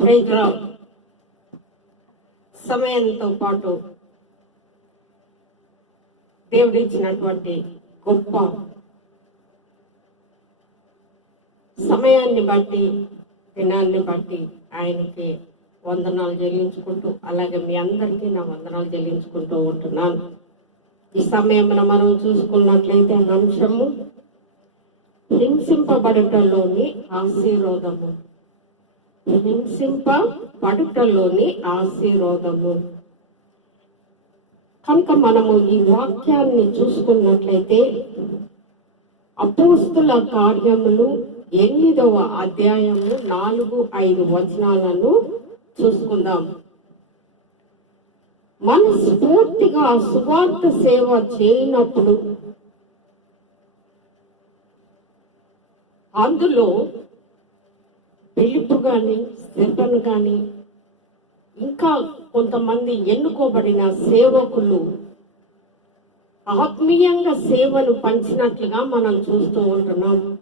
ప్రైజ్రావ్ సమయంతో పాటు దేవుడిచ్చినటువంటి గొప్ప సమయాన్ని బట్టి దినాన్ని బట్టి ఆయనకి వందనాలు చెల్లించుకుంటూ అలాగే మీ అందరికీ నా వందనాలు చెల్లించుకుంటూ ఉంటున్నాను. ఈ సమయంలో మనం చూసుకున్నట్లయితే అంశము హింసింపబడటంలోని ఆశీర్వాదము. హింసింపబడుటలోని ఆశీర్వాదము. కనుక మనము ఈ వాక్యాన్ని చూసుకున్నట్లయితే అపోస్తుల కార్యములు ఎనిమిదవ అధ్యాయము నాలుగు ఐదు వచనాలను చూసుకుందాం. మనస్ఫూర్తిగా సువార్త సేవ చేయనప్పుడు అందులో పిలుపు కానీ శిల్పను కానీ ఇంకా కొంతమంది ఎన్నుకోబడిన సేవకులు ఆత్మీయంగా సేవను పంచినట్లుగా మనం చూస్తూ ఉంటున్నాం.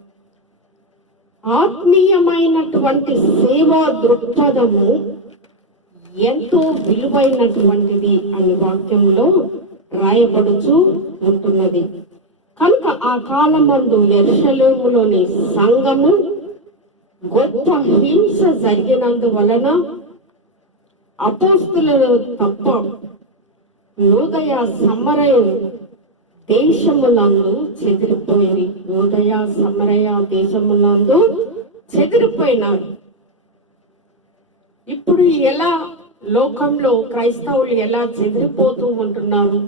ఆత్మీయమైనటువంటి సేవా దృక్పథము ఎంతో విలువైనటువంటిది అని వాక్యంలో రాయబడుచు ఉంటున్నది. కనుక ఆ కాలమందు ఎరుషలేములోని సంఘము గొప్ప హింస జరిగినందువలన అపోస్తులు తప్ప నూదయ సమరయ దేశములందు చెదిరిపోయింది నూదయ సమరయ దేశములందు చెదిరిపోయినారు ఇప్పుడు ఎలా లోకంలో క్రైస్తవులు ఎలా చెదిరిపోతూ ఉంటున్నారు?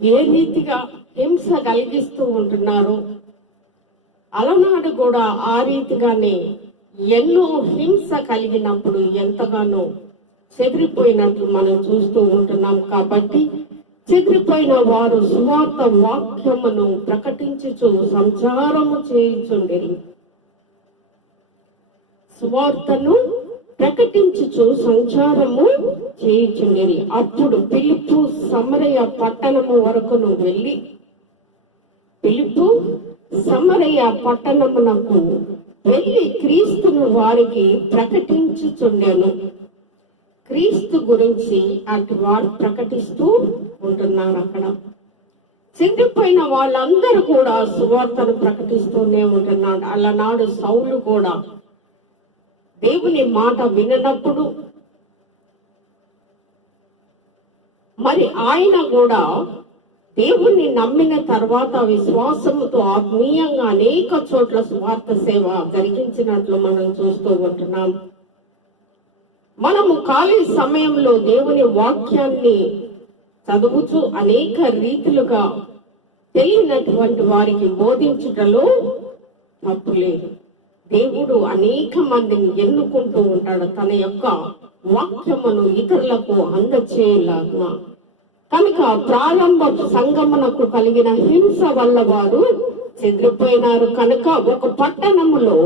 ఏ రీతిగా హింస కలిగిస్తూ ఉంటున్నారు? అలనాడు కూడా ఆ రీతిగానే ఎన్నో హింస కలిగినప్పుడు ఎంతగానో చెదిరిపోయినట్లు మనం చూస్తూ ఉంటున్నాం కాబట్టి చెదిరిపోయిన వారు సువార్త వాక్యమును ప్రకటించుచు సంచారము చేయించుండిరి. సువార్తను ప్రకటించుచు సంచారము చేయించుండేది అప్పుడు పిలుపు సమరయ పట్టణము వరకును వెళ్ళి పిలుపు సమరయ పట్టణమునకు వెళ్ళి క్రీస్తును వారికి ప్రకటించుచుండెను. క్రీస్తు గురించి అటు వారు ప్రకటిస్తూ ఉంటున్నారు అక్కడ. చెందిపోయిన వాళ్ళందరూ కూడా సువార్తను ప్రకటిస్తూనే ఉంటున్నాడు అలనాడు సౌలు కూడా దేవుని మాట విననప్పుడు మరి ఆయన కూడా దేవుణ్ణి నమ్మిన తర్వాత విశ్వాసముతో ఆత్మీయంగా అనేక చోట్ల స్వార్థ సేవ జరిగించినట్లు మనం చూస్తూ ఉంటున్నాం. మనము ఖాళీ సమయంలో దేవుని వాక్యాన్ని చదువుచు అనేక రీతిలుగా తెలియనటువంటి వారికి బోధించుటలో తప్పు లేదు. దేవుడు అనేక మందిని ఎన్నుకుంటూ ఉంటాడు తన యొక్క వాక్యమును ఇతరులకు అందచేయలాగా కనుక ప్రారంభ సంగమనకు కలిగిన హింస వల్ల వారు చెదిరిపోయినారు. కనుక ఒక పట్టణములో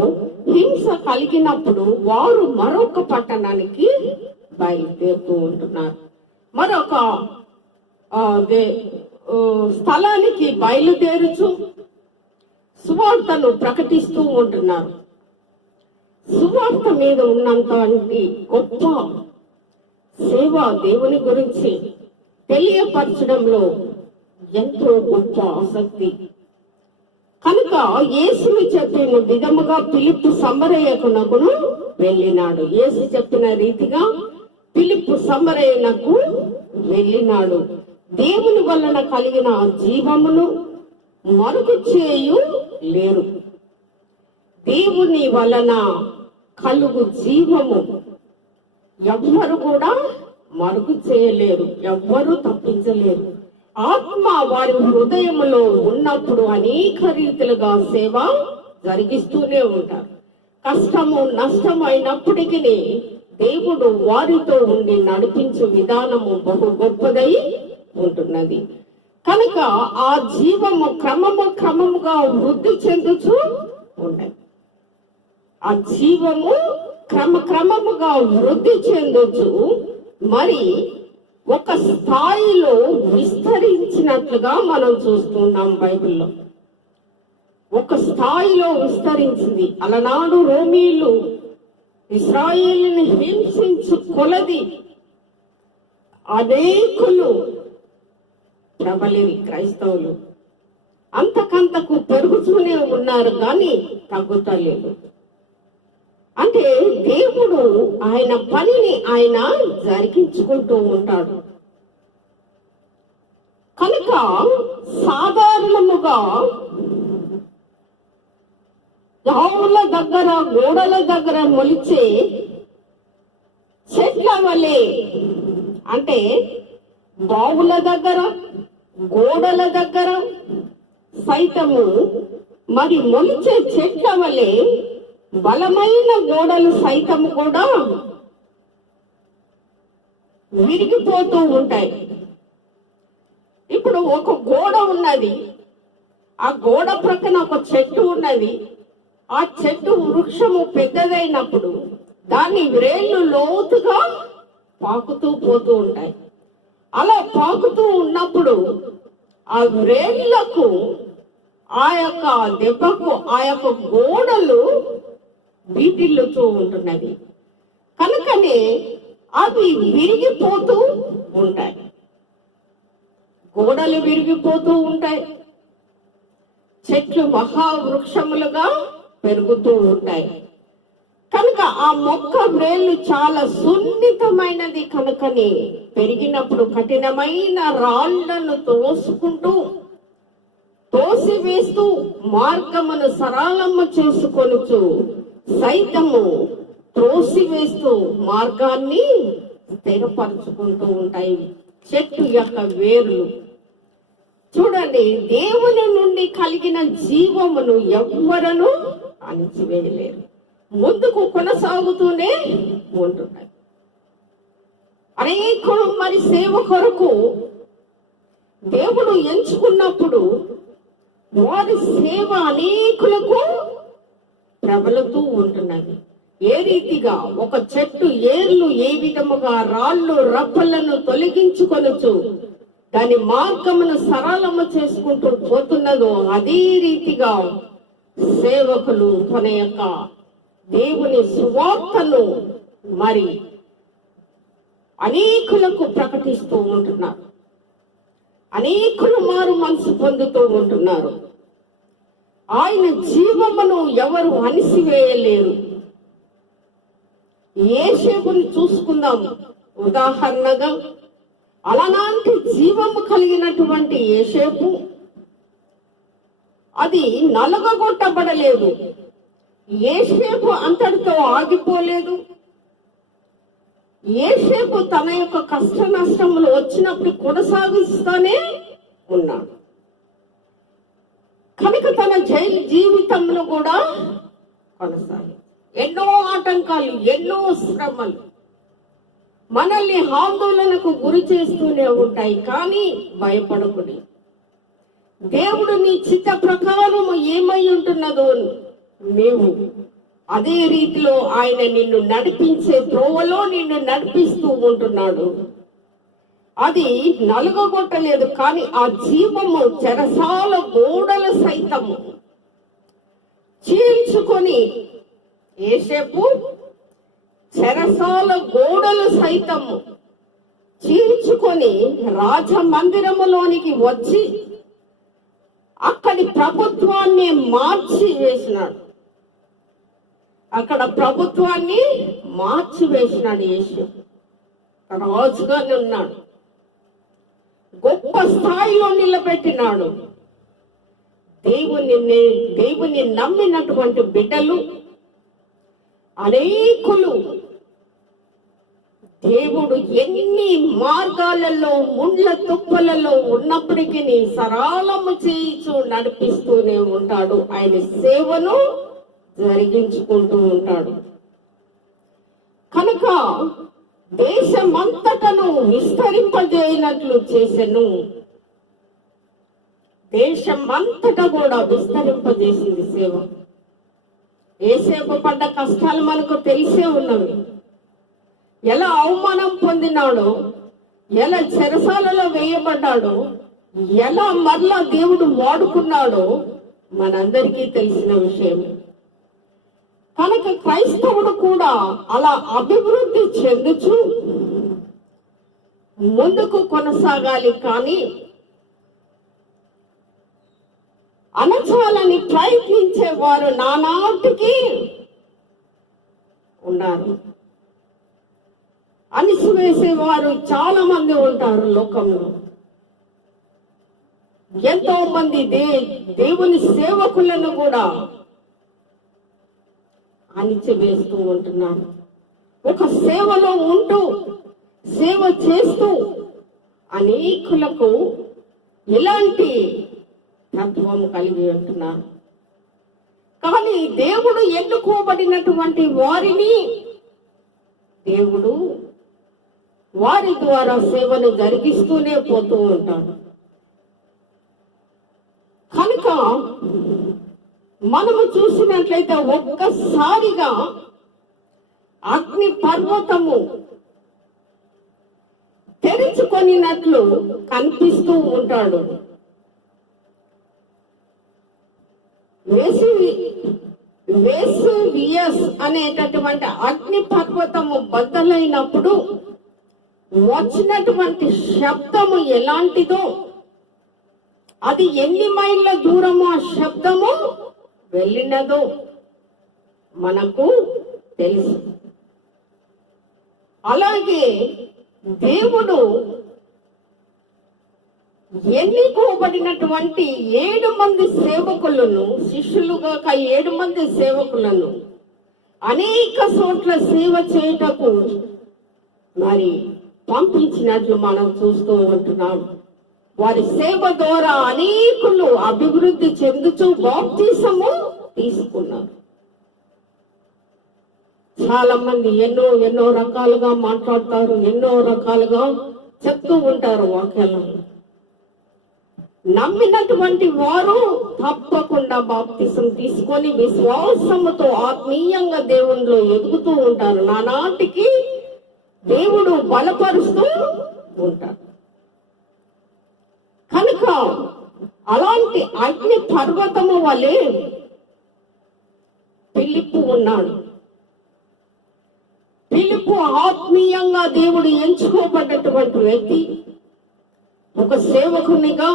హింస కలిగినప్పుడు వారు మరొక పట్టణానికి బయలుదేరుతూ ఉంటున్నారు. మరొక స్థలానికి బయలుదేరుచు సువార్తను ప్రకటిస్తూ ఉంటున్నారు. సువార్త మీద ఉన్నంత గొప్ప సేవ దేవుని గురించి తెలియపరచడంలో ఎంతో గొప్ప ఆసక్తి. కనుక యేసుని చెప్పిన విధముగా పిలుపు సంబరయ్యకునకును వెళ్ళినాడు. యేసు చెప్పిన రీతిగా పిలుపు సంబరయ్యనకు వెళ్ళినాడు. దేవుని వలన కలిగిన జీవమును మరుగు చేయు లేరు. దేవుని వలన కలుగు జీవము ఎవ్వరు కూడా మరుగు చేయలేరు ఎవ్వరూ తప్పించలేరు. ఆత్మ వారి హృదయములో ఉన్నప్పుడు అనేక రీతిలుగా సేవ జరిగిస్తూనే ఉంటారు. కష్టము నష్టం అయినప్పటికీ దేవుడు వారితో ఉండి నడిపించే విధానము బహు గొప్పదై ఉంటున్నది. కనుక ఆ జీవము క్రమము క్రమముగా వృద్ధి చెందుతూ ఉండదు ఆ జీవము క్రమక్రమముగా వృద్ధి చెందొచ్చు మరి ఒక స్థాయిలో విస్తరించినట్లుగా మనం చూస్తున్నాం బైబిల్లో. ఒక స్థాయిలో విస్తరించింది. అలనాడు రోమీలు ఇస్రాయేల్ని హింసించు కొలది అనేకులు ప్రబలిని క్రైస్తవులు. అంతకంతకు పెరుగుతూనే ఉన్నారు కానీ తగ్గుతలేదు. అంటే దేవుడు ఆయన పనిని ఆయన జరిగించుకుంటూ ఉంటాడు. కనుక సాధారణముగా రావుల దగ్గర గోడల దగ్గర మొలిచే చెట్ల వలె అంటే బావుల దగ్గర గోడల దగ్గర సైతము మరి మొలిచే చెట్ల వలె బలమైన గోడలు సైతం కూడా విరిగిపోతూ ఉంటాయి. ఇప్పుడు ఒక గోడ ఉన్నది. ఆ గోడ ప్రక్కన ఒక చెట్టు ఉన్నది. ఆ చెట్టు వృక్షము పెద్దదైనప్పుడు దాని వ్రేళ్ళు లోతుగా పాకుతూ పోతూ ఉంటాయి. అలా పాకుతూ ఉన్నప్పుడు ఆ వ్రేళ్ళకు ఆ యొక్క దెబ్బకు ఆ యొక్క గోడలు వీటిల్లుతూ ఉంటున్నది. కనుకనే అవి విరిగిపోతూ ఉంటాయి. గోడలు విరిగిపోతూ ఉంటాయి. చెట్లు మహావృక్షములుగా పెరుగుతూ ఉంటాయి. కనుక ఆ మొక్క వేళ్ళు చాలా సున్నితమైనది కనుకని. పెరిగినప్పుడు కఠినమైన రాళ్ళను తోసుకుంటూ తోసివేస్తూ మార్గమును సరళము చేసుకొనుచు సైతము త్రోసివేస్తూ మార్గాన్ని స్థిరపరచుకుంటూ ఉంటాయి. చెట్టు యొక్క వేర్లు. చూడండి దేవుని నుండి కలిగిన జీవమును ఎవ్వరను అణిచివేయలేరు. ముందుకు కొనసాగుతూనే ఉంటున్నాయి అనేక మరి సేవ కొరకు దేవుడు ఎంచుకున్నప్పుడు వారి సేవ అనేకులకు ప్రబలుతూ ఉంటున్నది ఏ రీతిగా ఒక చెట్టు ఏర్లు ఏ విధముగా రాళ్ళు రప్పలను తొలగించుకొనొచ్చు దాని మార్గమును సరళము చేసుకుంటూ పోతున్నదో అదే రీతిగా సేవకులు తన యొక్క దేవుని సువార్తను మరి అనేకులకు ప్రకటిస్తూ ఉంటున్నారు. అనేకులు మారు మనసు పొందుతూ ఉంటున్నారు. ఆయన జీవమును ఎవరు అణిసివేయలేరు. ఏషేపుని చూసుకుందాం ఉదాహరణగా అలాంటి జీవము కలిగినటువంటి ఏషేపు అది నలగగొట్టబడలేదు ఏషేపు అంతటితో ఆగిపోలేదు. ఏషేపు తన యొక్క కష్ట నష్టములు వచ్చినప్పుడు కొనసాగిస్తూనే ఉన్నాడు. కనుక తన జైలు జీవితంలో కూడా కొనసాగి ఎన్నో ఆటంకాలు ఎన్నో శ్రమలు మనల్ని ఆందోళనకు గురి చేస్తూనే ఉంటాయి కానీ భయపడకుడి దేవుడు నీ చిత్త ప్రకారము ఏమై ఉంటున్నదో నీవు అదే రీతిలో ఆయన నిన్ను నడిపించే త్రోవలో నిన్ను నడిపిస్తూ ఉంటున్నాడు. అది నలుగగొట్టలేదు కానీ ఆ జీవము చెరసాల గోడల సైతము. చీల్చుకొని ఏసేపు చెరసాల గోడలు సైతము. చీల్చుకొని రాజమందిరములోనికి వచ్చి అక్కడి ప్రభుత్వాన్ని మార్చి వేసినాడు. అక్కడ ప్రభుత్వాన్ని మార్చి వేసినాడు యేసు. రాజుగానే ఉన్నాడు. గొప్ప స్థాయిలో నిలబెట్టినాడు. దేవుని దేవుని నమ్మినటువంటి బిడ్డలు అనేకులు దేవుడు ఎన్ని మార్గాలలో ముండ్ల తుప్పలలో ఉన్నప్పటికీ సరళము చేయించు నడిపిస్తూనే ఉంటాడు. ఆయన సేవను జరిగించుకుంటూ ఉంటాడు. కనుక దేశమంతటను విస్తరింపజేయనట్లు చేసెను. దేశమంతటా కూడా విస్తరింపజేసింది సేవ. ఏసేపు పడ్డ కష్టాలు మనకు తెలిసే ఉన్నవి. ఎలా అవమానం పొందినాడో ఎలా చెరసాలలో వేయబడ్డాడో ఎలా మరలా దేవుడు వాడుకున్నాడో మనందరికీ తెలిసిన విషయం కనుక క్రైస్తవుడు కూడా అలా అభివృద్ధి చెందుచు ముందుకు కొనసాగాలి కానీ అణచాలని ప్రయత్నించే వారు నానాటికి ఉన్నారు. అణిసివేసేవారు చాలా మంది ఉంటారు లోకంలో. ఎంతో మంది దే దేవుని సేవకులను కూడా అణిచివేస్తూ ఉంటున్నారు ఒక సేవలో ఉంటూ సేవ చేస్తూ అనేకులకు ఎలాంటి తత్వం కలిగి ఉంటున్నారు కానీ దేవుడు ఎన్నుకోబడినటువంటి వారిని దేవుడు వారి ద్వారా సేవను జరిగిస్తూనే పోతూ ఉంటాడు. కనుక మనము చూసినట్లయితే ఒక్కసారిగా అగ్ని పర్వతము తెరుచుకొనినట్లు కనిపిస్తూ ఉంటాడు. వేసవి వేసువియస్ అనేటటువంటి అగ్ని పర్వతము బద్దలైనప్పుడు వచ్చినటువంటి శబ్దము ఎలాంటిదో అది ఎన్ని మైళ్ళ దూరము ఆ శబ్దము? వెళ్ళినదో మనకు తెలుసు. అలాగే దేవుడు ఎన్నుకోబడినటువంటి ఏడు మంది సేవకులను శిష్యులుగా ఏడు మంది సేవకులను అనేక చోట్ల సేవ చేయుటకు మరి పంపించినట్లు మనం చూస్తూ ఉంటున్నాం. వారి సేవ ద్వారా అనేకులు అభివృద్ధి చెందుతూ బాప్తీసము తీసుకున్నారు చాలా మంది ఎన్నో ఎన్నో రకాలుగా మాట్లాడతారు ఎన్నో రకాలుగా చెప్తూ ఉంటారు వాక్యాలను. నమ్మినటువంటి వారు తప్పకుండా బాప్తిసం తీసుకొని విశ్వాసముతో ఆత్మీయంగా దేవునిలో ఎదుగుతూ ఉంటారు. నానాటికి దేవుడు బలపరుస్తూ ఉంటారు కనుక అలాంటి అగ్ని పర్వతము వలె పిలుపు ఉన్నాడు. పిలుపు ఆత్మీయంగా దేవుడు ఎంచుకోబడ్డటువంటి వ్యక్తి ఒక సేవకునిగా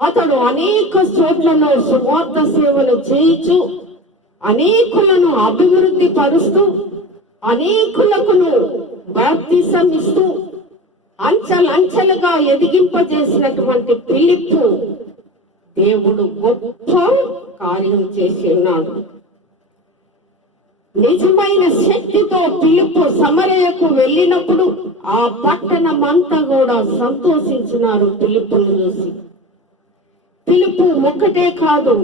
అతడు అనేక చోట్లను సువార్త సేవలు చేయించు అనేకులను అభివృద్ధి పరుస్తూ అనేకులకును బాప్తిసం ఇస్తూ అంచెలంచెలుగా ఎదిగింపజేసినటువంటి పిలుపు దేవుడు గొప్ప కార్యం చేసి ఉన్నాడు. నిజమైన శక్తితో పిలుపు సమరయకు వెళ్ళినప్పుడు ఆ పట్టణమంతా కూడా సంతోషించినారు పిలుపును చూసి. పిలుపు ఒక్కటే కాదు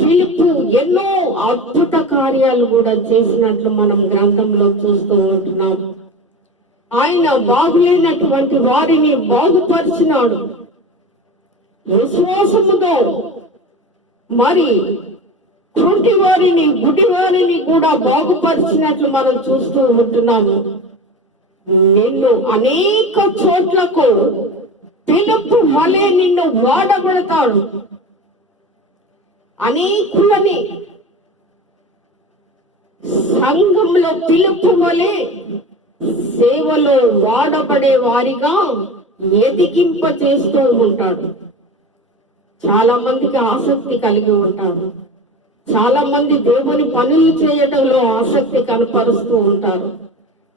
పిలుపు ఎన్నో అద్భుత కార్యాలు కూడా చేసినట్లు మనం గ్రంథంలో చూస్తూ ఉంటున్నాం. ఆయన బాగులేనటువంటి వారిని బాగుపరిచినాడు. విశ్వాసముతో మరి కుంటి వారిని గుడి వారిని కూడా బాగుపరిచినట్లు మనం చూస్తూ ఉంటున్నాము. నిన్ను అనేక చోట్లకు పిలుపు వలె నిన్ను వాడబడతాడు. అనేకులని సంఘంలో పిలుపు వలె సేవలో వాడబడే వారిగా ఎదిగింప చేస్తూ ఉంటాడు. చాలా మందికి ఆసక్తి కలిగి ఉంటాడు. చాలా మంది దేవుని పనులు చేయటంలో ఆసక్తి కనపరుస్తూ ఉంటారు.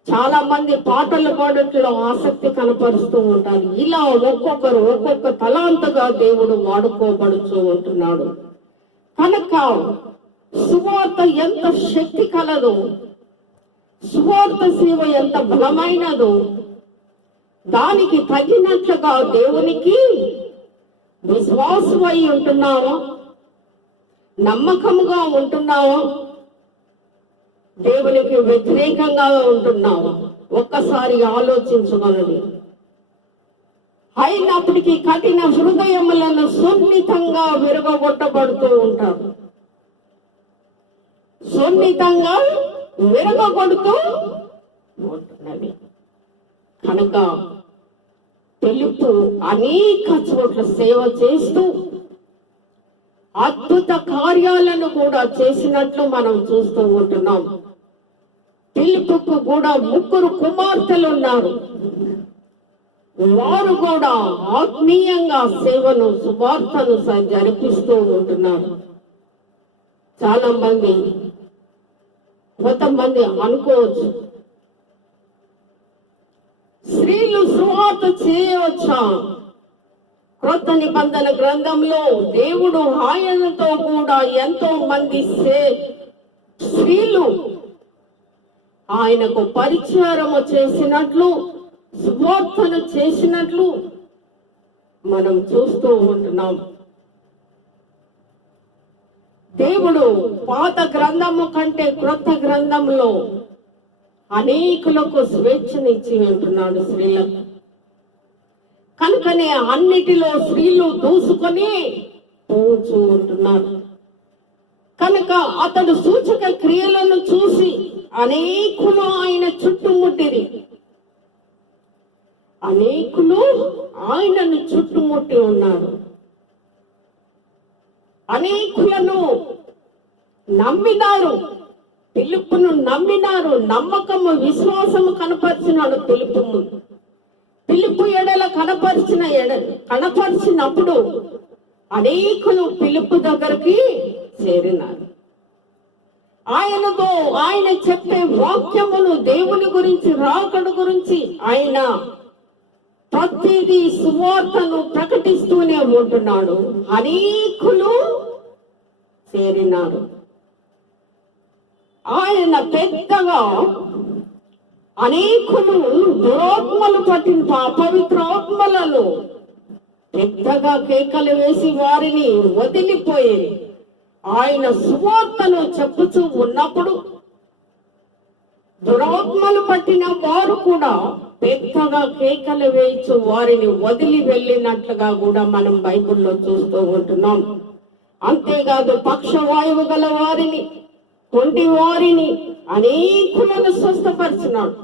చాలా మంది పాటలు పాడట్లో ఆసక్తి కనపరుస్తూ ఉంటారు. ఇలా ఒక్కొక్కరు ఒక్కొక్క తలాంతగా దేవుడు వాడుకోబడుతూ ఉంటున్నాడు. కనుక సువార్త ఎంత శక్తి కలదో సువార్త సేవ ఎంత బలమైనదో దానికి తగినట్లుగా దేవునికి విశ్వాసమై ఉంటున్నావా నమ్మకముగా ఉంటున్నావా. దేవునికి వ్యతిరేకంగా ఉంటున్నావా. ఒక్కసారి ఆలోచించగలడు అయినప్పటికీ కఠిన హృదయములను సున్నితంగా విరగొట్టబడుతూ ఉంటారు. సున్నితంగా విరగొడుతూ ఉంటున్నవి. కనుక తెలుపుతూ అనేక చోట్ల సేవ చేస్తూ అద్భుత కార్యాలను కూడా చేసినట్లు మనం చూస్తూ ఉంటున్నాం. పిలుపుకు కూడా ముగ్గురు కుమార్తెలు ఉన్నారు వారు కూడా ఆత్మీయంగా సేవను సువార్తను జరిపిస్తూ ఉంటున్నారు. చాలా మంది కొంతమంది అనుకోవచ్చు. స్త్రీలు సువార్త చేయవచ్చా? క్రొత్త నిబంధన గ్రంథంలో దేవుడు ఆయనతో కూడా ఎంతో మంది స్త్రీలు ఆయనకు పరిచారము చేసినట్లు సువార్తను చేసినట్లు మనం చూస్తూ ఉంటున్నాం. దేవుడు పాత గ్రంథము కంటే క్రొత్త గ్రంథంలో అనేకులకు స్వేచ్ఛనిచ్చి ఉంటున్నాడు స్త్రీలకు. కనుకనే అన్నిటిలో స్త్రీలు దూసుకొని పోచూ ఉంటున్నారు కనుక అతడు సూచక క్రియలను చూసి అనేకులు ఆయన చుట్టుముట్టిరి. అనేకులు ఆయనను చుట్టుముట్టి ఉన్నారు. అనేకులను నమ్మినారు. పిలుపును నమ్మినారు. నమ్మకము విశ్వాసము కనపరిచినాడు పిలుపు పిలుపు ఎడల కనపరిచిన ఎడ కనపరిచినప్పుడు అనేకులు పిలుపు దగ్గరికి చేరినారు. ఆయనతో ఆయన చెప్పే వాక్యమును దేవుని గురించి రాకడు గురించి ఆయన ప్రతిదీ సువార్తను ప్రకటిస్తూనే ఉంటున్నాడు. అనేకులు చేరినారు. ఆయన పెద్దగా అనేకులు దురాత్మలు పట్టిన అపవిత్రాత్మలలో పెద్దగా కేకలు వేసి వారిని వదిలిపోయి ఆయన సువార్తను చెప్పుతూ ఉన్నప్పుడు దురాత్మలు పట్టిన వారు కూడా పెద్దగా కేకలు వేయించు వారిని వదిలి వెళ్ళినట్లుగా కూడా మనం బైబిల్లో చూస్తూ ఉంటున్నాం. అంతేకాదు పక్షవాయువు గల వారిని కొంటి వారిని అనేకులను స్వస్థపరిచినాడు.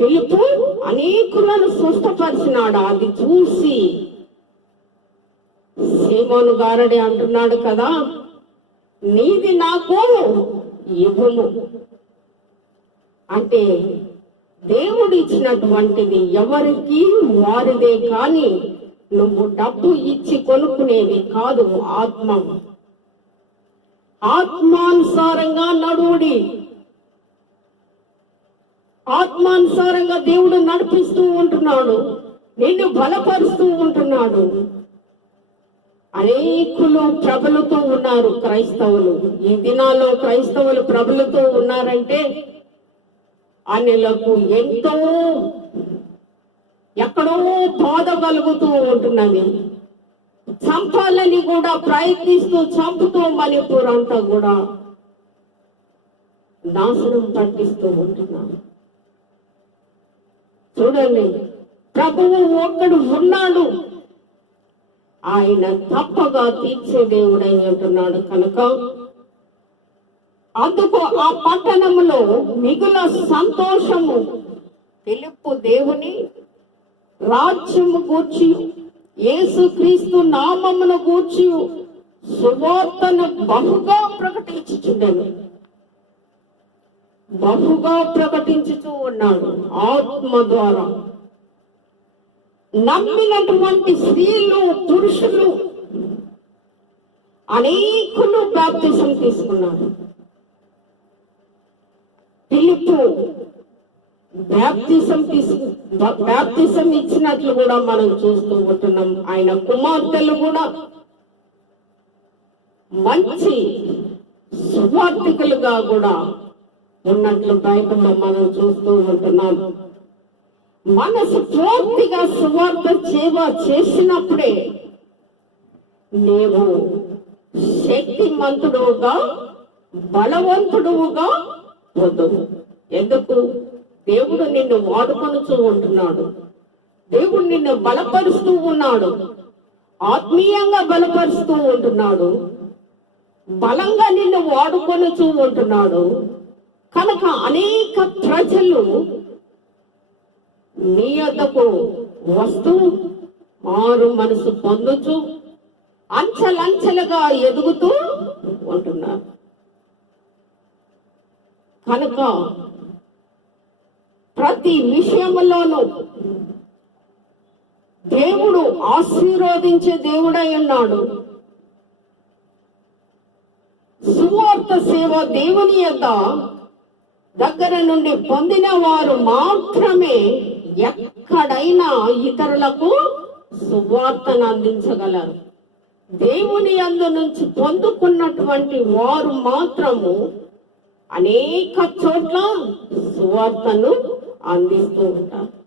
పిలుపు అనేకులను స్వస్థపరిచినాడు. అది చూసి సీమోను గారడి అంటున్నాడు కదా నీది నాకు ఇవ్వము. అంటే దేవుడు ఇచ్చినటువంటిది ఎవరికి వారిదే కానీ నువ్వు డబ్బు ఇచ్చి కొనుక్కునేది కాదు ఆత్మ. ఆత్మానుసారంగా నడువుడి. ఆత్మానుసారంగా దేవుడు నడిపిస్తూ ఉంటున్నాడు. నిన్ను బలపరుస్తూ ఉంటున్నాడు. అనేకులు ప్రభులతో ఉన్నారు క్రైస్తవులు. ఈ దినాల్లో క్రైస్తవులు ప్రభులతో ఉన్నారంటే అనిలకు ఎంతో ఎక్కడో బాధ కలుగుతూ ఉంటున్నది. చంపాలని కూడా ప్రయత్నిస్తూ చంపుతూ మణిపూర్ అంతా కూడా నాశనం పంపిస్తూ ఉంటున్నాను. చూడండి ప్రభువు ఒక్కడు ఉన్నాడు. ఆయన తప్పగా తీర్చే దేవుడై ఉంటున్నాడు కనుక అందుకు ఆ పట్టణంలో మిగుల సంతోషము తెలుపు దేవుని రాజ్యము గూర్చి యేసుక్రీస్తు నామమును గూర్చి సువార్తను బహుగా ప్రకటించుచుండెను. బహుగా ప్రకటించుతూ ఉన్నాడు ఆత్మ ద్వారా. నమ్మినటువంటి స్త్రీలు పురుషులు అనేకులు బాప్తిసం తీసుకున్నారు. పిలుపు బ్యాప్తిసం తీసుకు బ్యాప్తిసం ఇచ్చినట్లు కూడా మనం చూస్తూ ఉంటున్నాం. ఆయన కుమార్తెలు కూడా మంచి సువార్థికులుగా కూడా ఉన్నట్లు బైబిల్లో మనం చూస్తూ ఉంటున్నాం. మనసు పూర్తిగా సువార్త సేవ చేసినప్పుడే నీవు శక్తిమంతుడుగా బలవంతుడుగా వద్దు ఎందుకు? దేవుడు నిన్ను వాడుకొనుచూ ఉంటున్నాడు. దేవుడు నిన్ను బలపరుస్తూ ఉన్నాడు. ఆత్మీయంగా బలపరుస్తూ ఉంటున్నాడు. బలంగా నిన్ను వాడుకొనుచూ ఉంటున్నాడు. కనుక అనేక ప్రజలు నీ యొద్దకు వస్తూ మారు మనసు పొందుచు అంచెలంచెలుగా ఎదుగుతూ ఉంటున్నారు. కనుక ప్రతి విషయంలోనూ దేవుడు ఆశీర్వదించే దేవుడై ఉన్నాడు. సువార్త సేవ దేవుని యొక్క దగ్గర నుండి పొందిన వారు మాత్రమే ఎక్కడైనా ఇతరులకు సువార్తను అందించగలరు. దేవుని అందు నుంచి పొందుకున్నటువంటి వారు మాత్రము అనేక చోట్ల సువార్తను అందిస్తూ ఉంటారు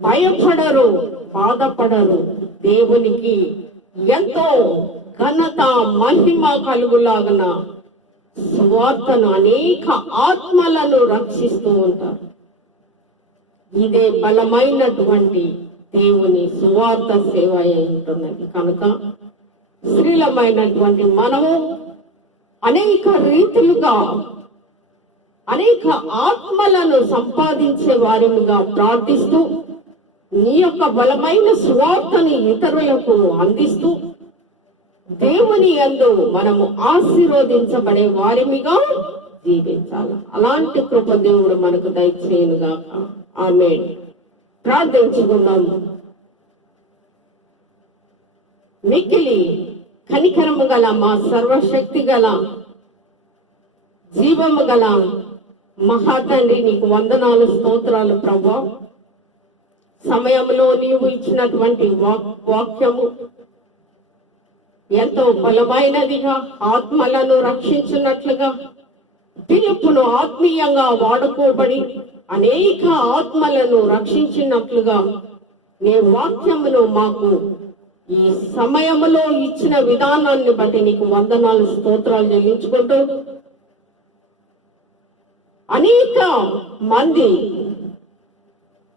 భయపడరు బాధపడరు. దేవునికి ఎంతో ఘనత మహిమ కలుగులాగన స్వార్థను అనేక ఆత్మలను రక్షిస్తూ ఉంటారు. ఇదే బలమైనటువంటి దేవుని సువార్త సేవ అయి ఉంటున్నది. కనుక స్త్రీలమైనటువంటి మనము అనేక రీతులుగా అనేక ఆత్మలను సంపాదించే వారిగా ప్రార్థిస్తూ నీ యొక్క బలమైన స్వార్థని ఇతరులకు అందిస్తూ దేవుని యందు మనము ఆశీర్వదించబడే వారిగా జీవించాలి. అలాంటి కృప దేవుడు మనకు దయచేయనుగాక. ఆమె ప్రార్థించుకున్నాము మిక్కిలి కనికరము గల మా సర్వశక్తి గల జీవము గల మహాతండ్రి నీకు వందనాలు స్తోత్రాలు ప్రభా. సమయంలో నీవు ఇచ్చినటువంటి వాక్- వాక్యము ఎంతో బలమైనదిగా ఆత్మలను రక్షించినట్లుగా పిలుపును ఆత్మీయంగా వాడుకోబడి అనేక ఆత్మలను రక్షించినట్లుగా నీ వాక్యమును మాకు ఈ సమయములో ఇచ్చిన విధానాన్ని బట్టి నీకు వందనాలు స్తోత్రాలు చెల్లించుకుంటూ అనేక మంది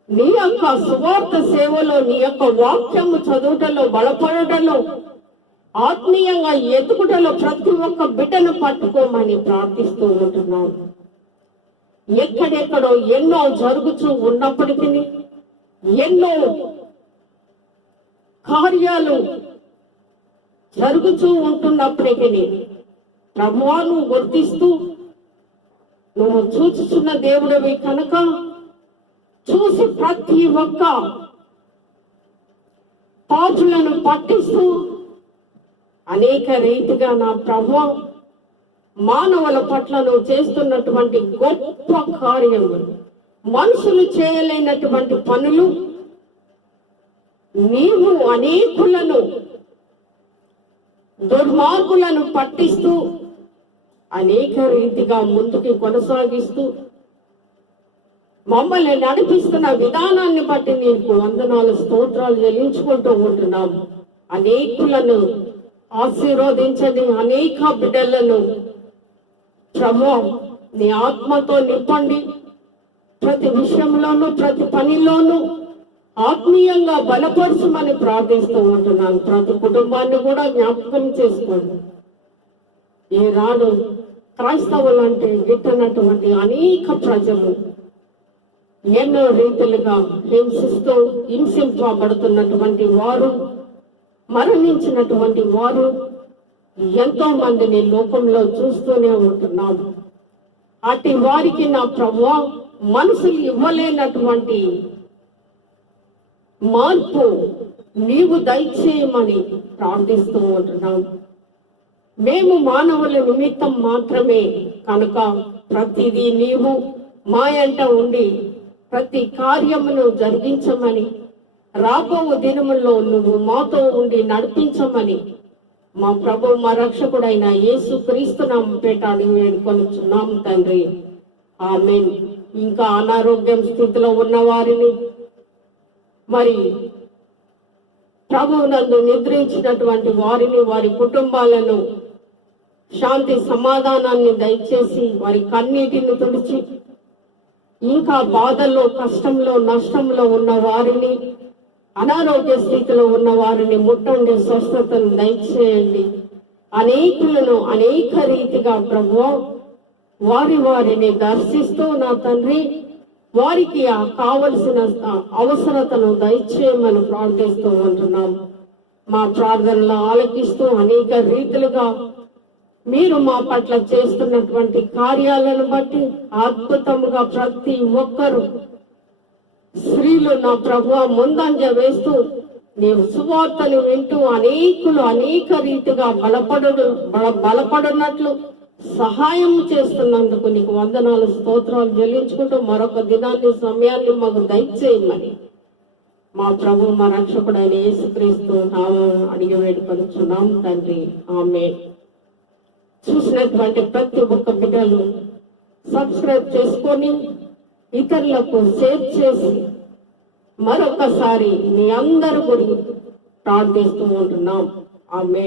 నీ యొక్క సువార్త సేవలో నీ యొక్క వాక్యము చదువుటలో బలపడటలో ఆత్మీయంగా ఎదుగుటలో ప్రతి ఒక్క బిడ్డను పట్టుకోమని ప్రార్థిస్తూ ఉంటున్నాం. ఎక్కడెక్కడో ఎన్నో జరుగుతూ ఉన్నప్పటికీ ఎన్నో కార్యాలు జరుగుతూ ఉంటున్నప్పటికీ ప్రభువాను గుర్తిస్తూ నువ్వు చూచుచున్న దేవుడవి కనుక చూసి ప్రతి ఒక్క పాత్రులను పట్టిస్తూ అనేక రీతిగా నా ప్రభు మానవుల పట్ల నువ్వు చేస్తున్నటువంటి గొప్ప కార్యములు మనుషులు చేయలేనటువంటి పనులు నీవు అనేకులను దుర్మార్గులను పట్టిస్తూ అనేక రీతిగా ముందుకు కొనసాగిస్తూ మమ్మల్ని నడిపిస్తున్న విధానాన్ని బట్టి నీకు వందనాలు స్తోత్రాలు చెల్లించుకుంటూ ఉంటున్నాం. అనేకులను ఆశీర్వదించండి. అనేక బిడ్డలను ప్రభు నీ ఆత్మతో నింపండి. ప్రతి విషయంలోనూ ప్రతి పనిలోనూ ఆత్మీయంగా బలపరచమని ప్రార్థిస్తూ ఉంటున్నాను ప్రతి కుటుంబాన్ని కూడా జ్ఞాపకం చేసుకోండి. ఈ రాను అంటే గిట్టనటువంటి అనేక ప్రజలు. ఎన్నో రీతిలుగా హింసిస్తూ హింసింపబడుతున్నటువంటి వారు మరణించినటువంటి వారు ఎంతో మందిని లోకంలో చూస్తూనే ఉంటున్నాం. అటు వారికి నా ప్రభు మనసులు ఇవ్వలేనటువంటి మార్పు నీవు దయచేయమని ప్రార్థిస్తూ ఉంటున్నాం. మేము మానవుల నిమిత్తం మాత్రమే కనుక ప్రతిదీ నీవు మా ఎంట ఉండి ప్రతి కార్యమును జరిగించమని రాబో దినముల్లో నువ్వు మాతో ఉండి నడిపించమని మా ప్రభు మా రక్షకుడైన యేసు క్రీస్తు పెట్టాడు అడిగి వేడుకొనుచున్నాం తండ్రి. ఆమె ఇంకా అనారోగ్యం స్థితిలో ఉన్న వారిని మరి ప్రభువునందు నిద్రించినటువంటి వారిని వారి కుటుంబాలను శాంతి సమాధానాన్ని దయచేసి వారి కన్నీటిని తుడిచి ఇంకా బాధల్లో కష్టంలో నష్టంలో ఉన్న వారిని అనారోగ్య స్థితిలో ఉన్న వారిని ముట్టండి స్వస్థతను దయచేయండి. అనేకులను అనేక రీతిగా ప్రభు వారి వారిని దర్శిస్తూ నా తండ్రి వారికి ఆ కావలసిన అవసరతను దయచేయమని ప్రార్థిస్తూ ఉంటున్నాం. మా ప్రార్థనలు ఆలకిస్తూ అనేక రీతిలుగా మీరు మా పట్ల చేస్తున్నటువంటి కార్యాలను బట్టి అద్భుతముగా ప్రతి ఒక్కరూ స్త్రీలు నా ప్రభు ముందంజ వేస్తూ నీవు సువార్తను వింటూ అనేకులు అనేక రీతిగా బలపడు బల- బలపడున్నట్లు సహాయం చేస్తున్నందుకు నీకు వందనాలు స్తోత్రాలు చెల్లించుకుంటూ మరొక దినాన్ని సమయాన్ని మాకు దయచేయమని మా ప్రభు మా రక్షకుడైన యేసుక్రీస్తు నామం అడిగి వేడుకొనుచున్నాం తండ్రి. ఆమె చూసినటువంటి ప్రతి ఒక్క బిడ్డలు సబ్స్క్రైబ్ చేసుకొని ఇతరులకు షేర్ చేసి మరొకసారి మీ అందరి గురించి ప్రార్థిస్తూ ఉంటున్నాం. ఆమె